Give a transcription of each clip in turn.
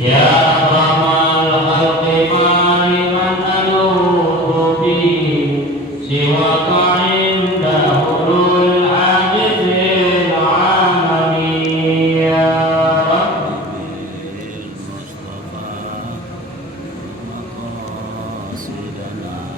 Ya akramal khalqi maliman aluhu bihi siwaka inda hulul ajizil alami ya Rabbi Mustafa maqasidana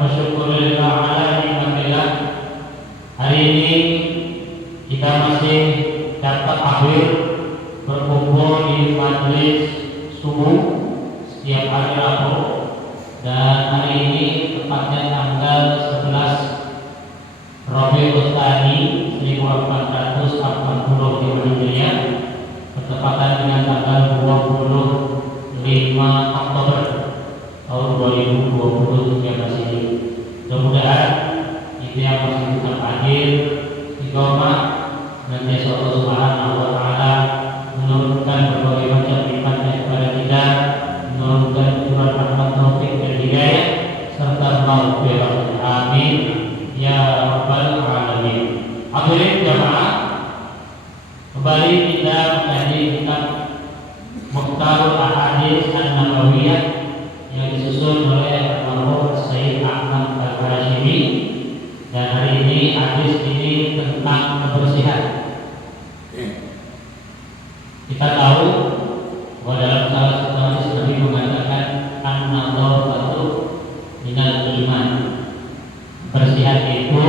wa syukurillah ala nikmatillah. Hari ini kita masih dapat hadir berkumpul di majelis subuh setiap hari Rabu, dan hari ini tepatnya tanggal 11 Rabiul Tsani 1440 Hijriah, bertepatan dengan tanggal 25 Oktober tahun 2023 ini. Mudah-mudahan itu yang masih tetap hadir istiqomah nanti Allah Subhanahu wa taala menurunkan berbagai macam nikmatnya kepada kita, menurunkan curah rahmat taufik dan hidayah serta maghfirah. Amin ya rabbal alamin. Hadirin jamaah, kembali kita menjadi kitab Mukhtarul Ahadits An-Nabawiyah yang disusun oleh Al-Marhum Sayyid Ahmad Al-Hashimi, dan hari ini hadis ini tentang kebersihan. Kita tahu bahwa dalam salah satu hadis Nabi mengatakan an-nadhafatu minal iman. Kebersihan itu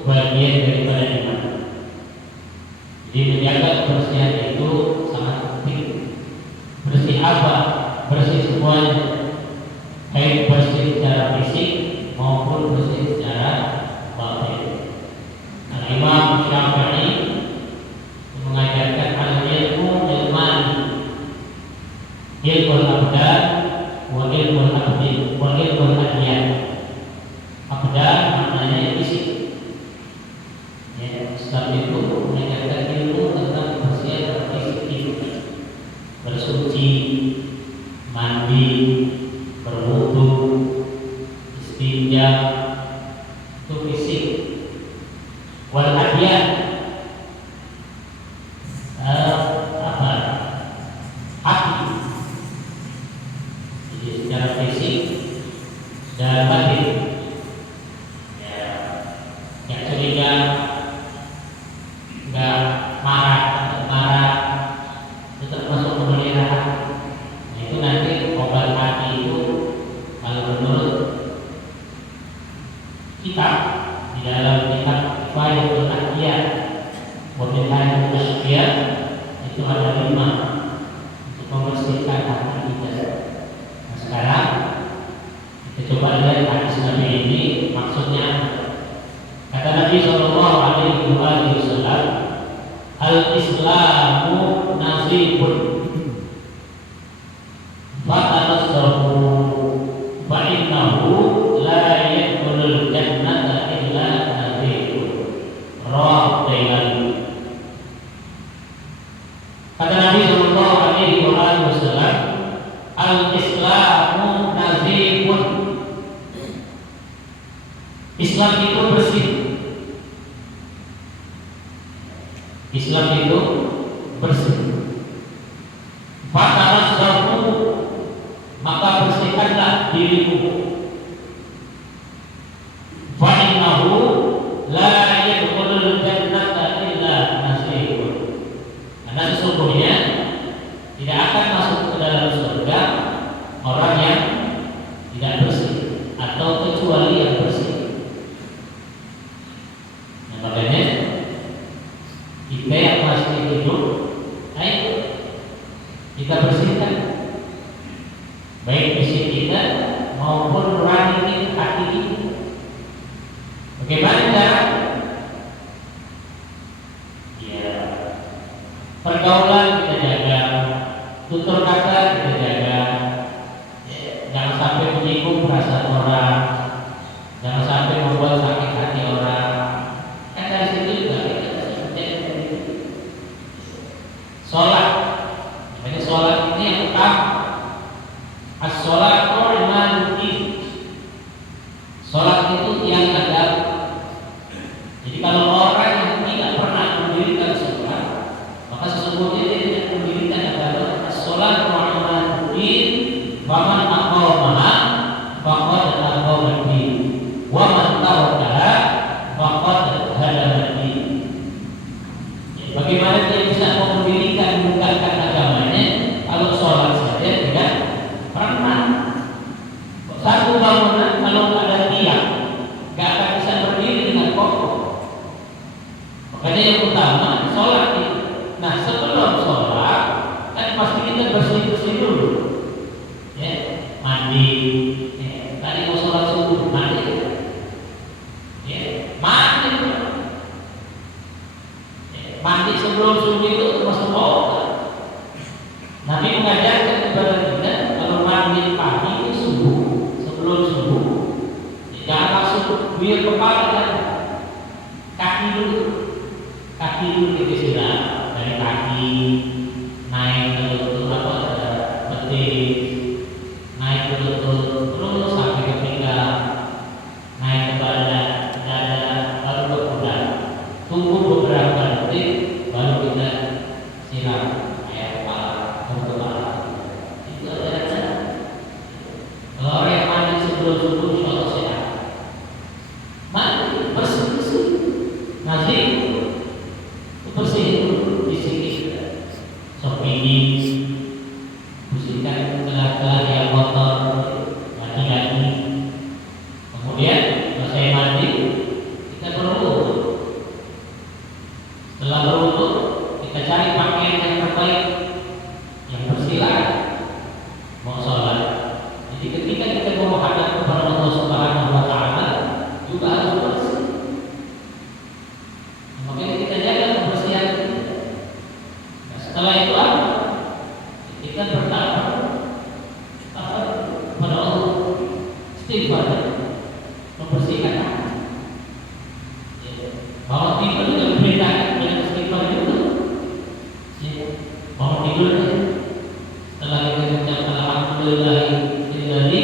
sebagian daripada iman. Jadi menjaga kebersihan itu sangat penting. Bersih apa? Bersih semuanya, baik bersih secara fisik maupun bersih secara batin. Al-Imam Syafi'i mengajarkan al-ilmu ilmani, ilmu abdan wa ilmu abdi wa ilmu adyan. Abdan maknanya fisik. Ya, Islam itu mengajarkan ilmu tentang kebersihan dan fisik, bersuci, mandi, berwudu, istinja, itu fisik. Wal adyan hati. Jadi secara fisik dan batin. Ya, yang curiga, nggak marah, itu termasuk pemeliharaan. Nah, itu nanti obat hati itu kalau menurut kitab di dalam kitab Faidul Adyan Wabihan Tasbiyah itu ada 5 untuk membersihkan hati kita. Nah, sekarang kita coba lihat hadis Nabi ini maksudnya. Kata Nabi Shallallahu Alaihi Wasallam, al-Islamu nazibun fatanazzahu fa innahu la yadkhulul jannata illa nazibun. Rawahu Tirmidzi. Kata Nabi Shallallahu Alaihi Wasallam, al-Islamu nazibun. Islam itu bersih. Islam itu bersih. Fatanazzahu, maka bersihkanlah dirimu. Fa innahu la yadkhulul jannata illa nasibun. Karena sesungguhnya tidak akan masuk ke dalam surga orang yang tidak bersih atau kecuali yang bersih. Nah, makanya kita yang masih hidup, ayo kita bersihkan baik fisik kita maupun nurani hati kita. Bagaimana cara? Ya, pergaulan kita jaga, tutur kata kita jaga, jangan sampai menyinggung perasaan orang, jangan sampai membuat sakit hati orang. Kan dari situ juga kita sholat. Jadi sholat ini yang utama. As-sholatu imanuddin. Sholat itu tiang agama. Jadi kalau orang yang tidak pernah mendirikan sholat, maka sesungguhnya dia tidak mendirikan agama. As-sholatu imanuddin, wa man aqamaha faqad aqama ad-din, wa man tarakaha kita bersih dulu, ya, mandi. Tadi mau sholat subuh, mandi, ya, mandi. Mandi sebelum subuh itu termasuk obat. Nabi mengajarkan kepada kita kalau mandi pagi itu subuh, sebelum subuh, jangan langsung biar kepala dan kaki dulu kita siram dari kaki naik ke lutut betis, naik ke lutut terus sampai ke pinggang, naik ke badan, dada, baru ke pundak. Tunggu beberapa detik baru kita siram air kepala, itu adalah cara. Kalau orang yang mandi sebelum subuh insya Allah sehat. Mandi bersih, nazir, bersih dulu di sini. Sok ini bersihkan celah-celah yang kotor, ganti-ganti. Kemudian selesai mandi kita berwudu. Setelah berwudu kita cari pakaian yang terbaik, yang bersih mau sholat. Jadi ketika kita mau menghadap kepada Allah Subhanahu Wa Taala juga harus bersih. Makanya kita jaga kebersihan kita. Nah, setelah itu apa? Kita bertawaf kepada Allah, istighfar, membersihkan hati. Bangun tidur juga diperintahkan dengan istighfar juga. Bangun tidur setelah kita mengucapkan alhamdulillahilladzi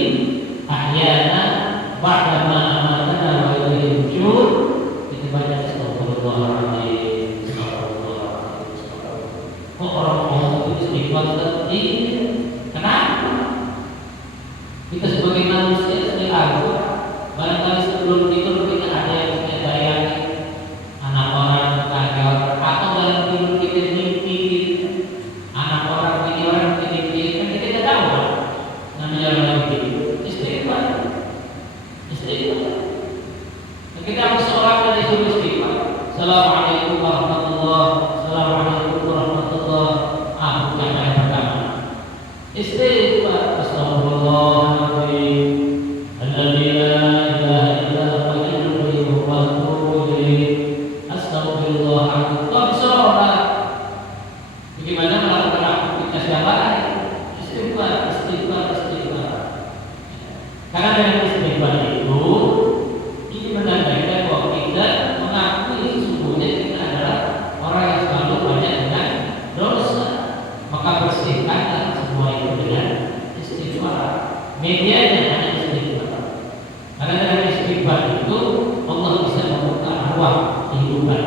ahyana ba'da ma amatana wa ilaihi nusyur, kita baca astagfirullahaladzim, astagfirullahaladzim. Kok orang itu istighfar seperti ini? Kenapa? Kita sebagai manusia sering aku barangkali sebelum tidur kita ada yang kita bayangin anak orang, tetangga orang, atau dalam tidur kita mimpi anak orang, ini orang, ini kan kita tidak tahu kan? Namanya orang tidur istighfar. Kita harus sholat dari suruh istighfar. Assalamualaikum warahmatullahi wabarakatuh. Assalamualaikum warahmatullahi wabarakatuh. Yang pertama istighfar. Astagfirullahaladzim, alladzi la ilaha illa huwa al-hayyul qayyum wa atubu ilaih. Astagfirullahaladzim. Kalau sholat bagaimana melakukan aktivitas yang lain? Istighfar. Karena dengan istighfar itu ini menandakan bahwa kita mengakui sesungguhnya kita adalah orang yang selalu banyak dengan dosa. Maka bersihkanlah semua itu dengan istighfar. Medianya hanya istighfar. Karena dengan istighfar itu Allah bisa membuka ruang kehidupan.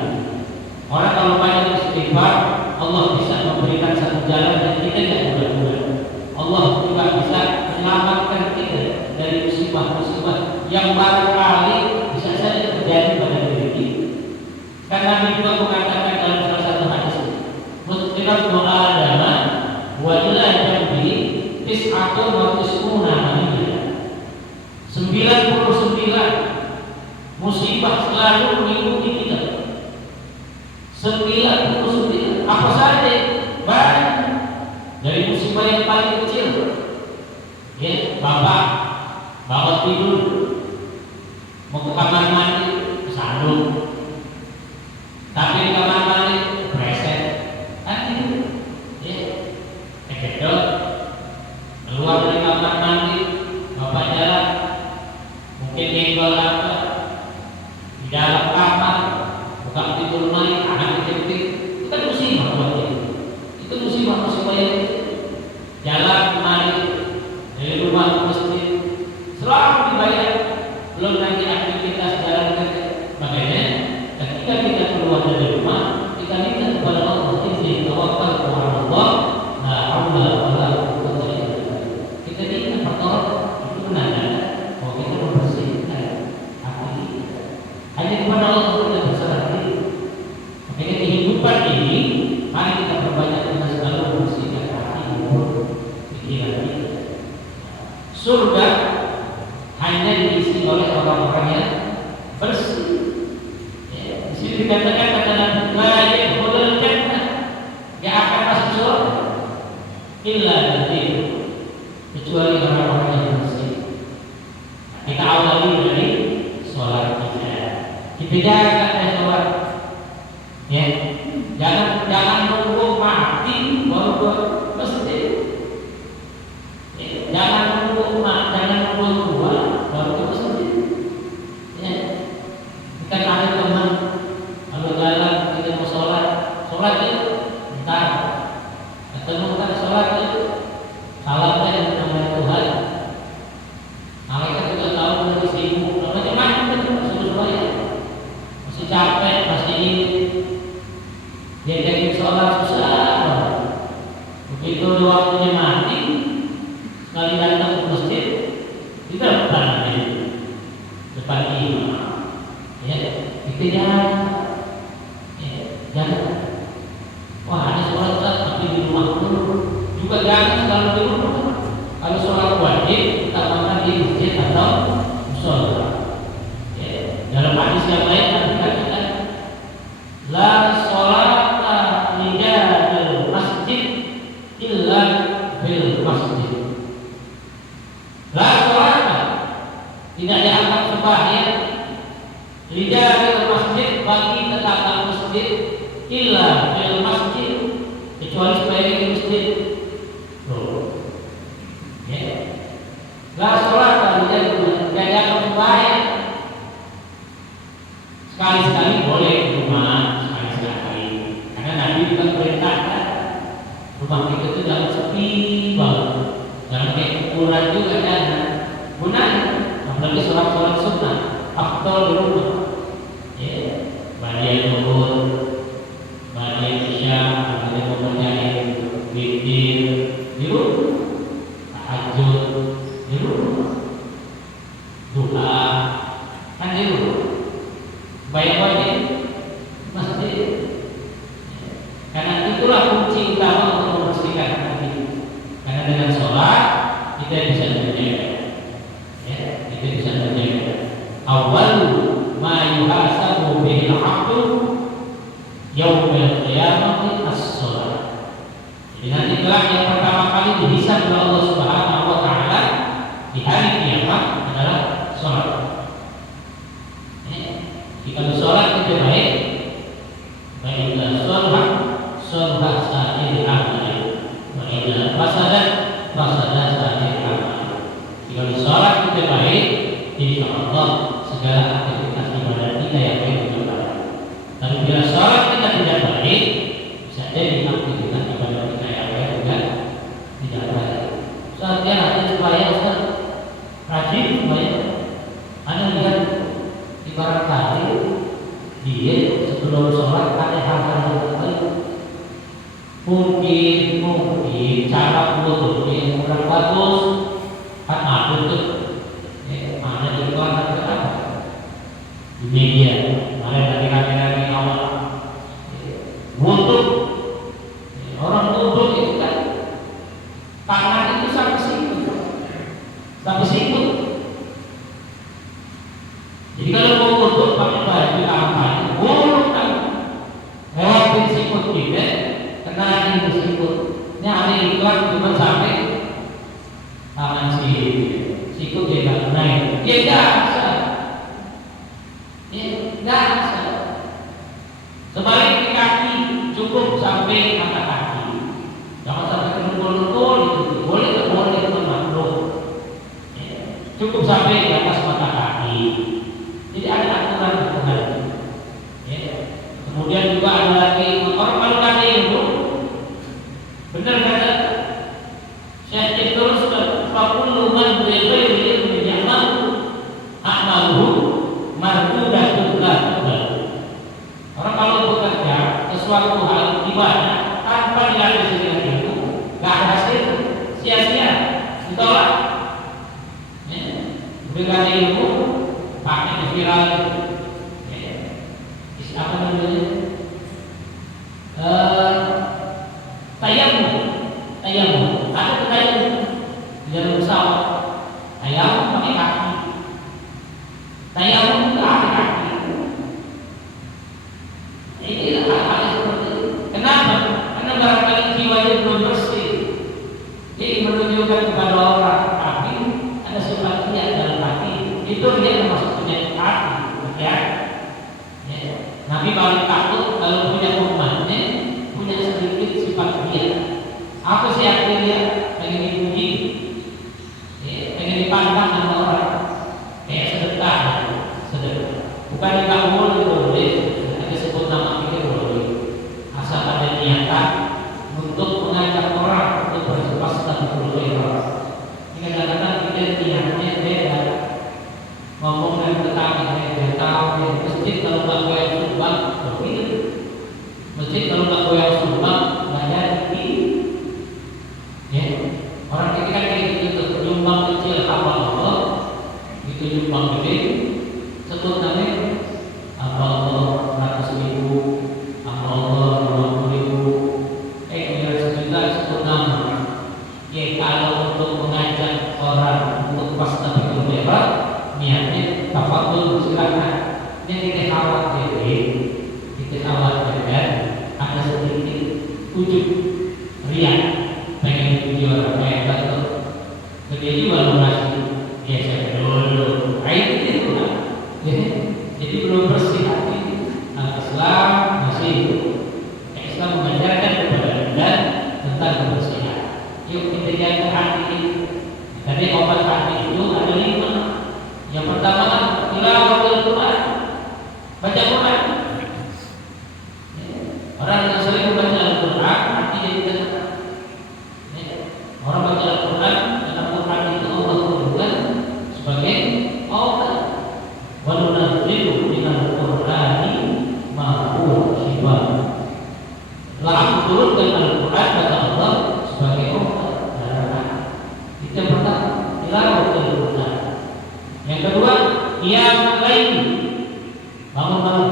Orang kalau banyak istighfar, Allah bisa memberikan satu jalan yang kita tidak mudah-mudah. Allah juga bisa menyelamatkan kita dari musibah-musibah yang barangkali bisa saja terjadi pada diri kita. Karena Nabi juga mengatakan dalam salah satu hadis, "Mutqinat Adama wa ila jambi tis'atun wa tis'una maniyah." 99 musibah selalu mengikuti kita. 99 apa saja? Banyak. Dari musibah yang paling kecil, ya, bapak bangun tidur mau ke kamar mandi kesandung, tapi di kamar mandi preset, kan gitu, ya, kejedot, keluar dari kamar mandi, bapak jalan, mungkin nyenggol apa di dalam kamar, buka pintu rumah, anak kecil, itu kan musibah buat dia. Itu musibah yang jalan kemari dari rumah ke masjid selalu dibayar, belum lagi aktivitas jalan Jangan nunggu mati baru ke masjid. Jangan nunggu tua baru ke masjid. Ya. Kita ada teman kalau jalan kita mau sholat itu bentar. Ketemu kan sholat itu salamnya dengan nama Tuhan. Mereka juga tahu dari sibuk, macam-macam itu sudah ya. Masih capek, masih ini. Dia jadi sholat susah. Begitu waktunya mati, sekali datang ke masjid, di depan imam. Ya, itu jangan. Wah, ada sholat tapi di rumah dulu. Juga jangan selalu di rumah. Kalau sholat wajib, utamakan di masjid atau musola. Ya, dalam hadis yang lain nanti katakan, la sholata lidal masjid illa bil masjid. La sholata, tidak dianggap sembahyang lidal masjid bagi tetangga masjid illa bil masjid, kecuali sebagai di masjid. La sholat tidak sembahyang. Sekali-sekali boleh di rumah, sekali-sekali. Karena Nabi juga perintahkan rumah kita itu jangan sepi banget, jangan kayak kuburan juga jangan. Gunanya, apalagi sholat sunnah, afdal di rumah. Ya, badian zuhur, badian isya, badian mempercayai witir di rumah, tahajud di rumah, duha kan di rumah, bayar wajib masjid. Karena itulah kunci utama untuk membersihkan hati. Karena dengan sholat kita bisa menjaga, ya, kita bisa menjaga. Awal ma yuhasabu bil 'abdu yaumil qiyamah as-sholat. Jadi nanti kelak yang pertama kali dihisab oleh Allah Subhanahu wa taala di hari kiamat adalah sholat. Jika sholat itu baik, baiklah sholat sa'ir amal, baiklah fasadat sa'ir amal. Jika sholat itu baik, insya Allah segala aktivitas ibadah kita yang baik itu baik. Tapi bila sholat kita tidak baik, bisa jadi aktivitas ibadah kita yang baik juga tidak baik. Soalnya hati supaya rajin supaya Anda lihat ibarat kali dia sebelum sholat ada hal-hal yang baik. Mungkin cara wudhu yang kurang bagus, kan ada tuh, mana di luar atau apa di media, mana dari kamera awal wudhu, orang wudhu itu kan tangan itu sampai situ. Jadi kalau mau wudhu pakai baju apa, boleh kan? Lewatin sikut kita, kena ini sikut. Ini ada iklan cuma sampai tangan sikut dia nggak naik. Dia nggak bisa. Sebaliknya kaki cukup sampai mata kaki. Jangan sampai terlumpur itu. Boleh itu makhluk. Cukup sampai di atas mata kaki. Jadi ada aturan. Ya. Kemudian juga ada lagi orang kalau kata itu benar kata Syekh terus fakulu man bighairi ilmin amalu mardudatun la tuqbal. Orang kalau bekerja sesuatu hal ibadah tanpa dilatih dengan itu enggak ada hasil, sia-sia, ditolak. Dengan ilmu pakai viral, apa namanya? Tayamum. Ada tayamum yang pesawat. Tayamum pakai kaki. Tayamum itu ada kaki. Ini hal-hal seperti itu. Kenapa? Karena barangkali jiwanya belum bersih. Jadi menunjukkan kepada orang tapi ada sifatnya dalam hati. Itu dia termasuk penyakit hati, ya. Nabi paling takut kalau punya umatnya kita untuk mengajak orang untuk berpastafirullah. Kadang-kadang kita niatnya beda, ngomong dengan tetangga dia tahu ya, masjid kalau nggak goyang sumbang begitu, masjid kalau nggak goyang sumbang nggak jadi. Ya, orang kita kan kayak gitu, nyumbang kecil apa Allah, itu nyumbang gede, sebut namanya apa Allah 100.000, apa Allah 20.000, sejuta sebut nama. Ya kalau untuk mengajak orang untuk pastafirullah niatnya tafadhol silakan. Yang kita khawatir, ada sedikit ujub riak, pengen dipuji orang kayak betul. Jadi evaluasi, ya saya dulu, itu lah. Jadi belum bersih hati. Islam masih Islam mengajarkan kepada kita tentang kebersihan. Yuk kita jaga hati ini. Tadi obat hati itu ada 5. Yang pertama tilawatul Quran, baca Quran. Orang yang sering membaca Al-Quran hati jadi tenang. Orang baca Al-Quran dan Al-Quran itu Allah turunkan sebagai obat. Wa nunazzilu minal Qur'ani ma huwa shifaa. Telah turunkan Al-Quran kata Allah sebagai obat darah. Itu yang pertama, tilawatul Quran. Yang kedua, qiyamul lail, bangun malam.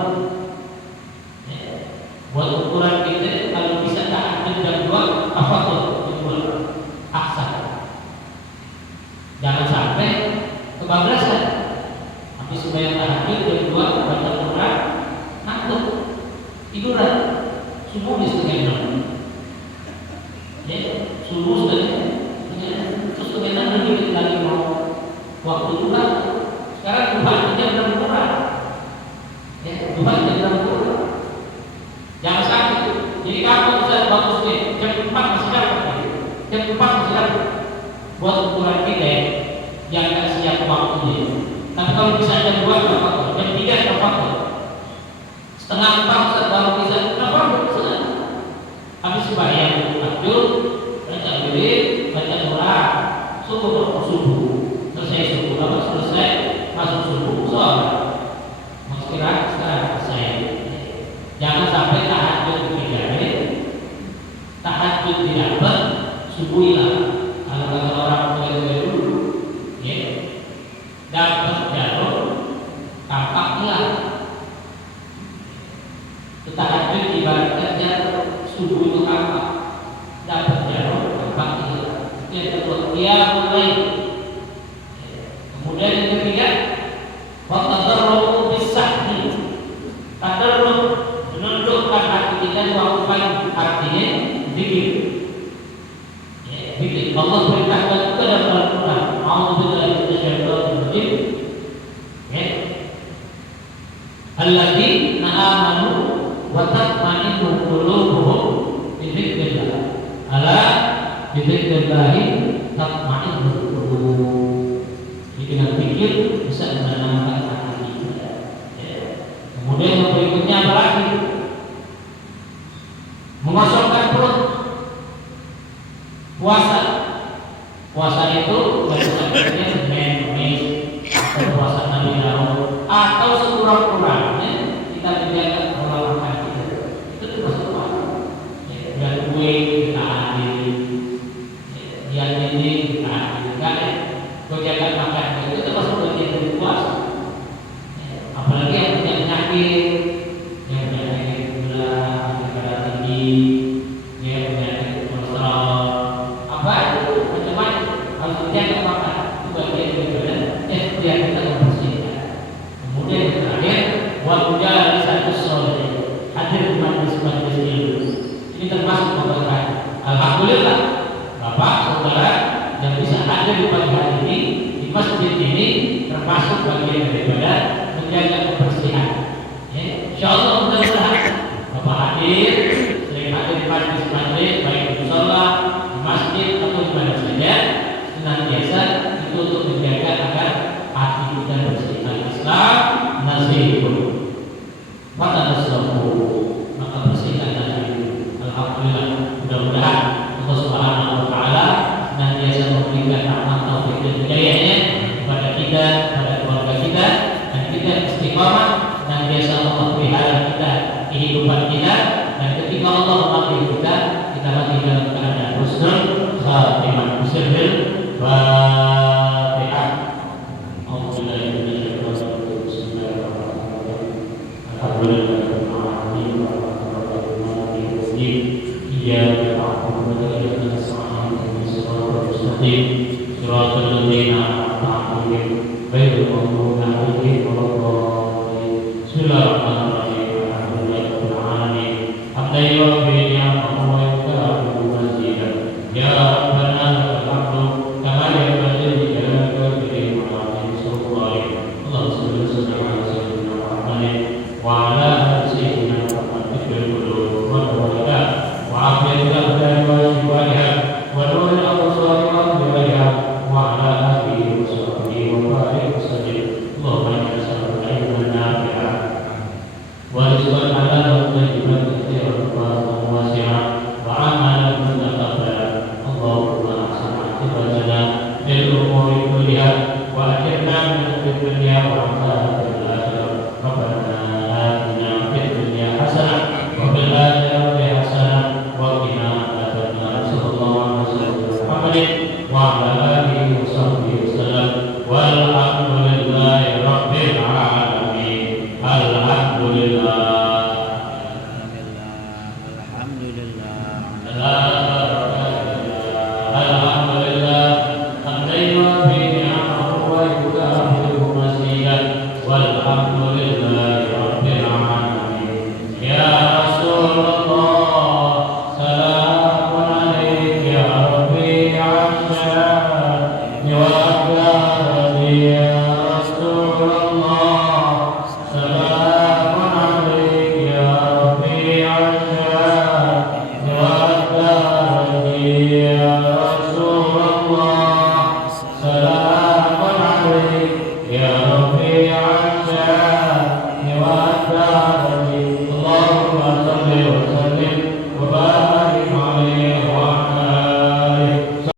Buat ukuran kita, kalau bisa tahajud jam 2, tafadhol jam 2 aksa. Jangan sampai kebablasan. Habis sembahyang tahajud jam 2 baca Quran, ngantuk, tiduran, subuh di setengah 6. Subuh terus setengah 6 lagi mau waktu Tuhan. Sekarang Tuhan jam 6 kurang. Tuhan jam 6 kurang. Jangan sakit. Jadi kamu bisa bagus nih, jam 4 masih dapat. Jam 4 masih dapat. Buat ukuran kita yang nggak siap waktunya. Tapi kalau bisa jam 2 nggak apa-apa, jam 3 nggak apa-apa. Setengah 4 baru bisa, nggak apa-apa. Habis sembahyang tahajud, baca wirid, baca doa, subuh. Selesai subuh, apa selesai masuk subuh, sholat. Mau istirahat sekarang selesai. Jangan sampai tahajud dikejarin, tahajud didapat, subuh hilang. Kalau kata orang tua dulu, ya, dapat jarum, tampak hilang. Tahajud ibaratkan jarum, subuh itu tampak, dapat jarum, tampak hilang. Itu yang kedua, dia mulai. Kemudian yang ketiga, waqtadarru bis-sahdi. Tadarru menundukkan hati kita, waqfan artinya zikir. Zikir. Allah perintahkan kita dalam Al-Quran. A'udzubillahi minasyaitonir rajim. Alladzina amanu wa tatma'innu qulubuhum bi dzikrillah. Ala bi dzikrillah tatma'innul qulub. Dengan pikir bisa menenangkan hati kita. Kemudian yang berikutnya apa lagi? Mengosongkan perut. Puasa itu bukan Senin, Kamis, atau puasa Nabi Daud, atau sekurang-kurangnya kita menjaga pola makan kita. Itu termasuk puasa. Dia kue kita adil, dia ini kita adil. Kau jaga makan itu termasuk bagian dari puasa. Apalagi yang punya penyakit, gula, darah tinggi, yang penyakit kolesterol, apa itu macam-macam harus dijaga makan. Itu bagian daripada ikhtiar kita membersihkan. Kemudian yang terakhir, wajah satu soleh, hadir di majlis-majlis ilmu. Ini termasuk keberkahan. Alhamdulillah, Bapak, saudara yang bisa hadir di pagi hari ini di masjid ini termasuk bagian daripada menjaga kebersihan. Insyaallah mudah-mudahan Bapak hadir, sering hadir di majlis-majlis baik di mushola, di masjid atau di mana saja, senantiasa itu untuk menjaga agar hati kita bersih. Islam nasihun, maka bersihkan hati. Alhamdulillah. Alhamdulillah, mudah-mudahan Allah Subhanahu wa taala senantiasa memberikan rahmat taufik dan hidayahnya kepada kita, kepada keluarga kita, dan kita istiqamah senantiasa Allah pelihara kita, kehidupan kita, dan ketika Allah memanggil kita, kita mati dalam keadaan husnul khatimah. Fatihah. Yeah.